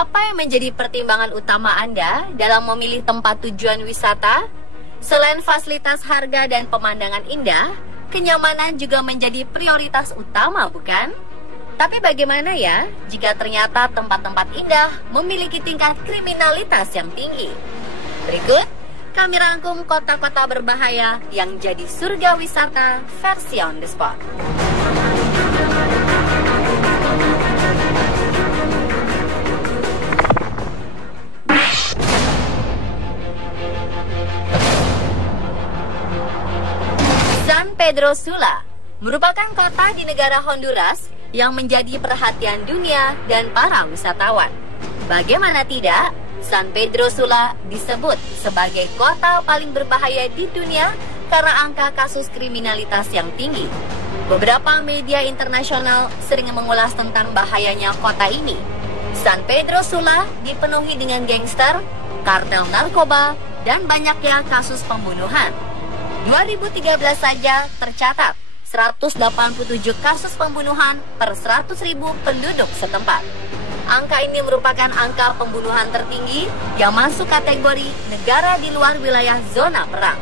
Apa yang menjadi pertimbangan utama Anda dalam memilih tempat tujuan wisata? Selain fasilitas, harga, dan pemandangan indah, kenyamanan juga menjadi prioritas utama, bukan? Tapi bagaimana ya jika ternyata tempat-tempat indah memiliki tingkat kriminalitas yang tinggi? Berikut, kami rangkum kota-kota berbahaya yang jadi surga wisata versi on the spot. San Pedro Sula merupakan kota di negara Honduras yang menjadi perhatian dunia dan para wisatawan. Bagaimana tidak, San Pedro Sula disebut sebagai kota paling berbahaya di dunia karena angka kasus kriminalitas yang tinggi. Beberapa media internasional sering mengulas tentang bahayanya kota ini. San Pedro Sula dipenuhi dengan gangster, kartel narkoba, dan banyaknya kasus pembunuhan. 2013 saja tercatat 187 kasus pembunuhan per 100.000 penduduk setempat. Angka ini merupakan angka pembunuhan tertinggi yang masuk kategori negara di luar wilayah zona perang.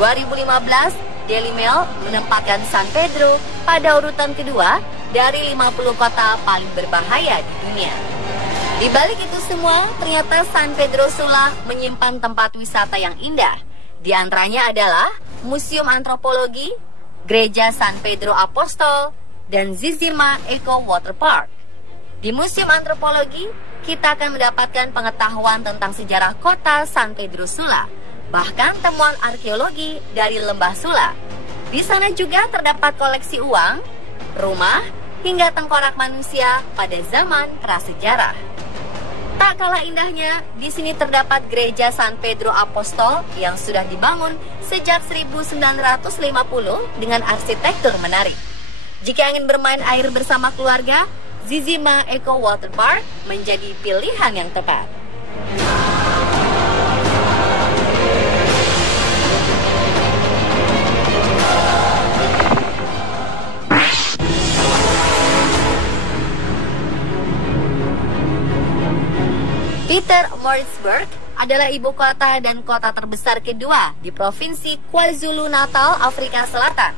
2015, Daily Mail menempatkan San Pedro pada urutan kedua dari 50 kota paling berbahaya di dunia. Di balik itu semua, ternyata San Pedro Sula menyimpan tempat wisata yang indah. Di antaranya adalah Museum Antropologi, Gereja San Pedro Apostol, dan Zizima Eco Water Park. Di Museum Antropologi, kita akan mendapatkan pengetahuan tentang sejarah kota San Pedro Sula, bahkan temuan arkeologi dari Lembah Sula. Di sana juga terdapat koleksi uang, rumah, hingga tengkorak manusia pada zaman prasejarah. Tak kalah indahnya, di sini terdapat Gereja San Pedro Apostol yang sudah dibangun sejak 1950 dengan arsitektur menarik. Jika ingin bermain air bersama keluarga, Zizima Eco Water Park menjadi pilihan yang tepat. Pietermaritzburg adalah ibu kota dan kota terbesar kedua di Provinsi KwaZulu-Natal, Afrika Selatan.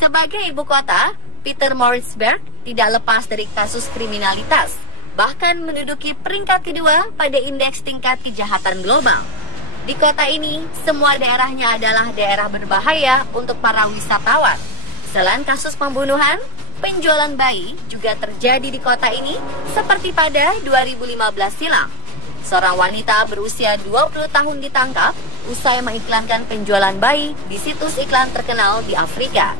Sebagai ibu kota, Pietermaritzburg tidak lepas dari kasus kriminalitas, bahkan menduduki peringkat kedua pada indeks tingkat kejahatan global. Di kota ini, semua daerahnya adalah daerah berbahaya untuk para wisatawan. Selain kasus pembunuhan, penjualan bayi juga terjadi di kota ini seperti pada 2015 silam. Seorang wanita berusia 20 tahun ditangkap usai mengiklankan penjualan bayi di situs iklan terkenal di Afrika.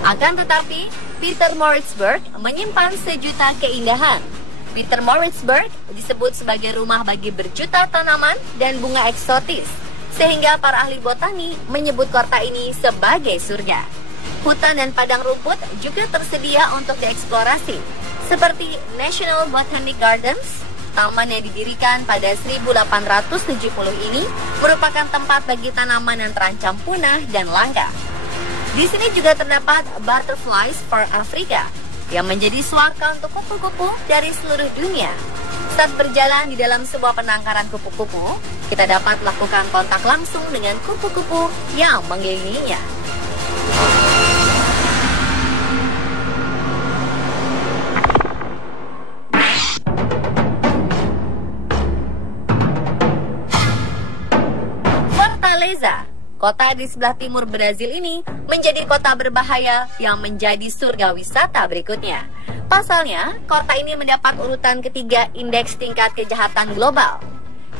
Akan tetapi, Pietermaritzburg menyimpan sejuta keindahan. Pietermaritzburg disebut sebagai rumah bagi berjuta tanaman dan bunga eksotis, sehingga para ahli botani menyebut kota ini sebagai surga. Hutan dan padang rumput juga tersedia untuk dieksplorasi, seperti National Botanic Gardens. Taman yang didirikan pada 1870 ini merupakan tempat bagi tanaman yang terancam punah dan langka. Di sini juga terdapat Butterflies for Africa yang menjadi suaka untuk kupu-kupu dari seluruh dunia. Saat berjalan di dalam sebuah penangkaran kupu-kupu, kita dapat melakukan kontak langsung dengan kupu-kupu yang mengelilinginya. Fortaleza, kota di sebelah timur Brazil ini, menjadi kota berbahaya yang menjadi surga wisata berikutnya. Pasalnya, kota ini mendapat urutan ketiga indeks tingkat kejahatan global.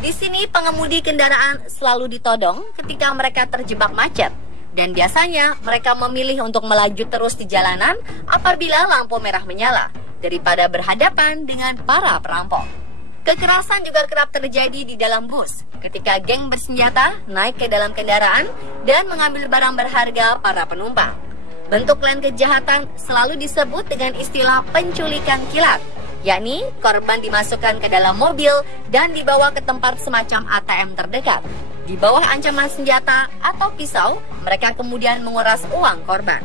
Di sini, pengemudi kendaraan selalu ditodong ketika mereka terjebak macet. Dan biasanya, mereka memilih untuk melaju terus di jalanan apabila lampu merah menyala, daripada berhadapan dengan para perampok. Kekerasan juga kerap terjadi di dalam bus ketika geng bersenjata naik ke dalam kendaraan dan mengambil barang berharga para penumpang. Bentuk lain kejahatan selalu disebut dengan istilah penculikan kilat, yakni korban dimasukkan ke dalam mobil dan dibawa ke tempat semacam ATM terdekat. Di bawah ancaman senjata atau pisau, mereka kemudian menguras uang korban.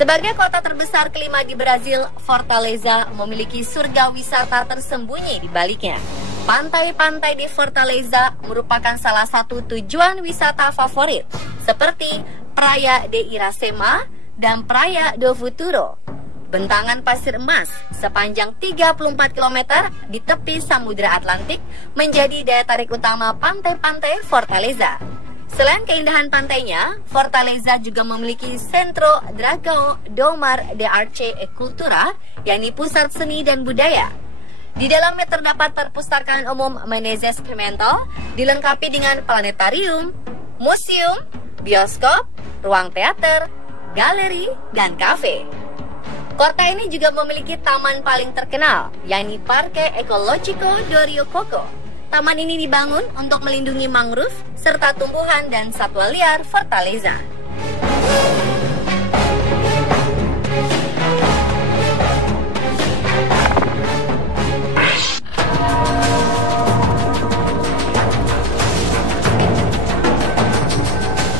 Sebagai kota terbesar kelima di Brazil, Fortaleza memiliki surga wisata tersembunyi di baliknya. Pantai-pantai di Fortaleza merupakan salah satu tujuan wisata favorit, seperti Praia de Iracema dan Praia do Futuro. Bentangan pasir emas sepanjang 34 km di tepi Samudra Atlantik menjadi daya tarik utama pantai-pantai Fortaleza. Selain keindahan pantainya, Fortaleza juga memiliki Centro Dragão do Mar de Arte e Cultura, yakni pusat seni dan budaya. Di dalamnya terdapat perpustakaan umum Menezes Pimentel, dilengkapi dengan planetarium, museum, bioskop, ruang teater, galeri, dan kafe. Kota ini juga memiliki taman paling terkenal, yakni Parque Ecológico do Rio Coco. Taman ini dibangun untuk melindungi mangrove serta tumbuhan dan satwa liar Fortaleza.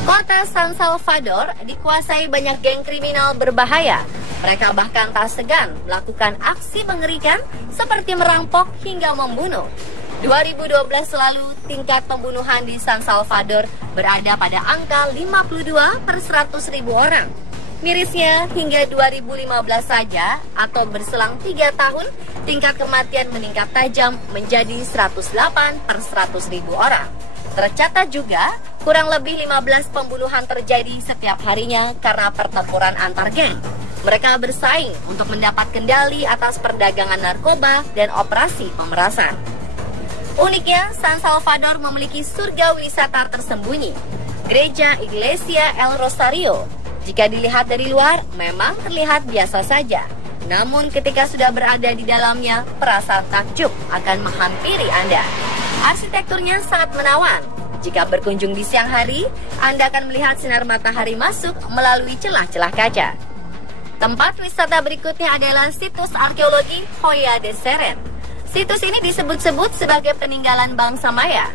Kota San Salvador dikuasai banyak geng kriminal berbahaya. Mereka bahkan tak segan melakukan aksi mengerikan seperti merampok hingga membunuh. 2012 lalu, tingkat pembunuhan di San Salvador berada pada angka 52 per 100.000 orang. Mirisnya, hingga 2015 saja, atau berselang 3 tahun, tingkat kematian meningkat tajam menjadi 108 per 100.000 orang. Tercatat juga, kurang lebih 15 pembunuhan terjadi setiap harinya karena pertempuran antar geng. Mereka bersaing untuk mendapat kendali atas perdagangan narkoba dan operasi pemerasan. Uniknya, San Salvador memiliki surga wisata tersembunyi, Gereja Iglesia El Rosario. Jika dilihat dari luar, memang terlihat biasa saja. Namun ketika sudah berada di dalamnya, perasaan takjub akan menghampiri Anda. Arsitekturnya sangat menawan. Jika berkunjung di siang hari, Anda akan melihat sinar matahari masuk melalui celah-celah kaca. Tempat wisata berikutnya adalah situs arkeologi Hoya de Seren. Situs ini disebut-sebut sebagai peninggalan bangsa Maya.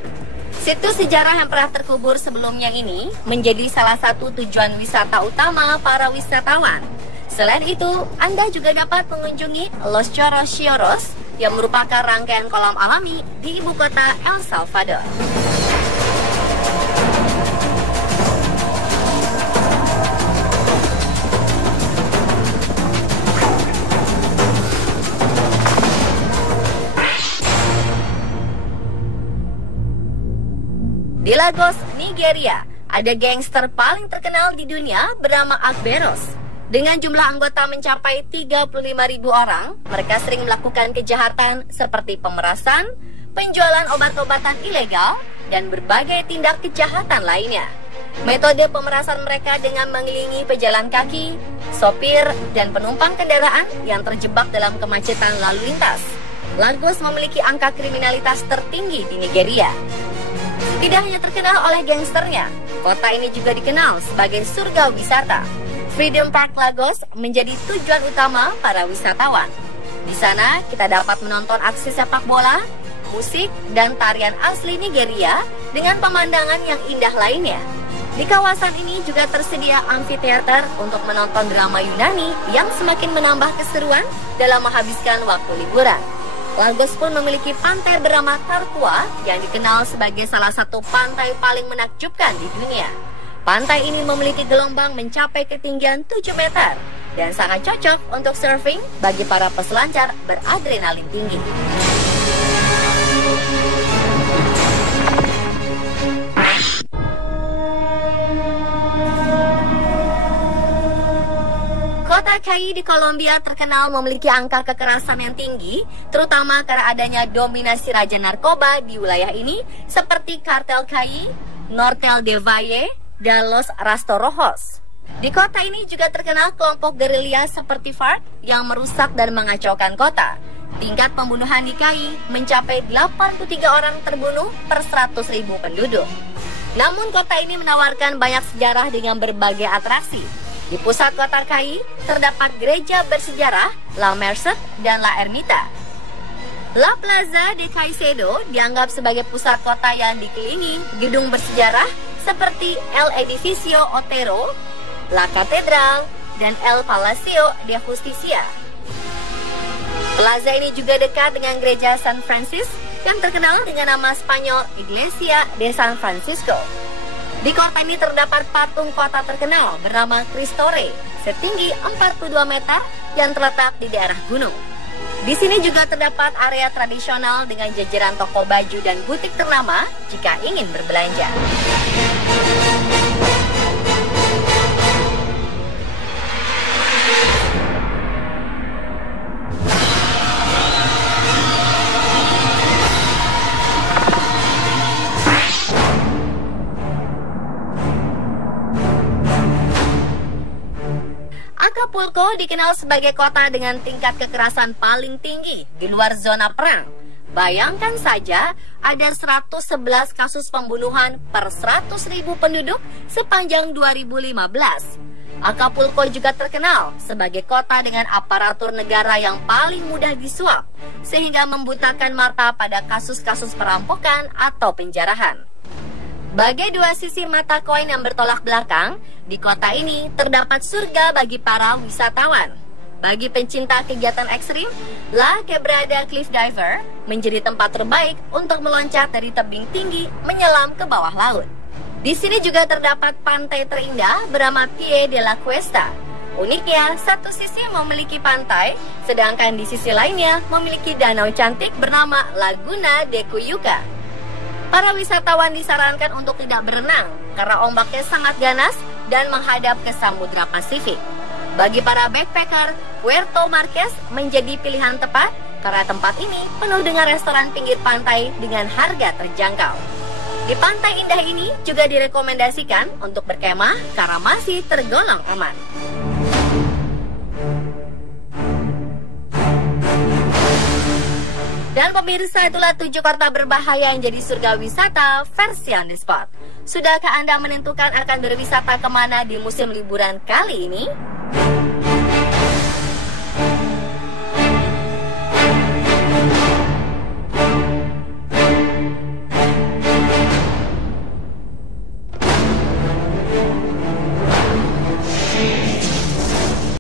Situs sejarah yang pernah terkubur sebelumnya ini menjadi salah satu tujuan wisata utama para wisatawan. Selain itu, Anda juga dapat mengunjungi Los Chorros yang merupakan rangkaian kolam alami di ibu kota El Salvador. Di Lagos, Nigeria, ada gangster paling terkenal di dunia bernama Agberos. Dengan jumlah anggota mencapai 35.000 orang, mereka sering melakukan kejahatan seperti pemerasan, penjualan obat-obatan ilegal, dan berbagai tindak kejahatan lainnya. Metode pemerasan mereka dengan mengelilingi pejalan kaki, sopir, dan penumpang kendaraan yang terjebak dalam kemacetan lalu lintas. Lagos memiliki angka kriminalitas tertinggi di Nigeria. Tidak hanya terkenal oleh gangsternya, kota ini juga dikenal sebagai surga wisata. Freedom Park Lagos menjadi tujuan utama para wisatawan. Di sana kita dapat menonton aksi sepak bola, musik, dan tarian asli Nigeria dengan pemandangan yang indah lainnya. Di kawasan ini juga tersedia amfiteater untuk menonton drama Yunani yang semakin menambah keseruan dalam menghabiskan waktu liburan. Lagos pun memiliki pantai bernama Tarkwa yang dikenal sebagai salah satu pantai paling menakjubkan di dunia. Pantai ini memiliki gelombang mencapai ketinggian 7 meter dan sangat cocok untuk surfing bagi para peselancar beradrenalin tinggi. Kota Cali di Kolombia terkenal memiliki angka kekerasan yang tinggi, terutama karena adanya dominasi raja narkoba di wilayah ini seperti kartel Cali, Nortel de Valle, dan Los Rastorojos. Di kota ini juga terkenal kelompok gerilya seperti FARC yang merusak dan mengacaukan kota. Tingkat pembunuhan di Cali mencapai 83 orang terbunuh per 100.000 penduduk. Namun kota ini menawarkan banyak sejarah dengan berbagai atraksi. Di pusat kota Cali terdapat gereja bersejarah La Merced dan La Ermita. La Plaza de Caicedo dianggap sebagai pusat kota yang dikelilingi gedung bersejarah seperti El Edificio Otero, La Catedral, dan El Palacio de Justicia. Plaza ini juga dekat dengan gereja San Francisco yang terkenal dengan nama Spanyol Iglesia de San Francisco. Di kota ini terdapat patung kota terkenal bernama Cristore setinggi 42 meter yang terletak di daerah gunung. Di sini juga terdapat area tradisional dengan jajaran toko baju dan butik ternama jika ingin berbelanja. Acapulco dikenal sebagai kota dengan tingkat kekerasan paling tinggi di luar zona perang. Bayangkan saja, ada 111 kasus pembunuhan per 100.000 penduduk sepanjang 2015. Acapulco juga terkenal sebagai kota dengan aparatur negara yang paling mudah disuap, sehingga membutakan mata pada kasus-kasus perampokan atau penjarahan. Bagai dua sisi mata koin yang bertolak belakang, di kota ini terdapat surga bagi para wisatawan. Bagi pencinta kegiatan ekstrim, La Quebrada Cliff Diver menjadi tempat terbaik untuk meloncat dari tebing tinggi menyelam ke bawah laut. Di sini juga terdapat pantai terindah bernama Pie de la Cuesta. Uniknya, satu sisi memiliki pantai, sedangkan di sisi lainnya memiliki danau cantik bernama Laguna de Cuyuca. Para wisatawan disarankan untuk tidak berenang karena ombaknya sangat ganas dan menghadap ke Samudra Pasifik. Bagi para backpacker, Puerto Marquez menjadi pilihan tepat karena tempat ini penuh dengan restoran pinggir pantai dengan harga terjangkau. Di pantai indah ini juga direkomendasikan untuk berkemah karena masih tergolong aman. Dan pemirsa, itulah 7 kota berbahaya yang jadi surga wisata versi On The Spot. Sudahkah Anda menentukan akan berwisata kemana di musim liburan kali ini?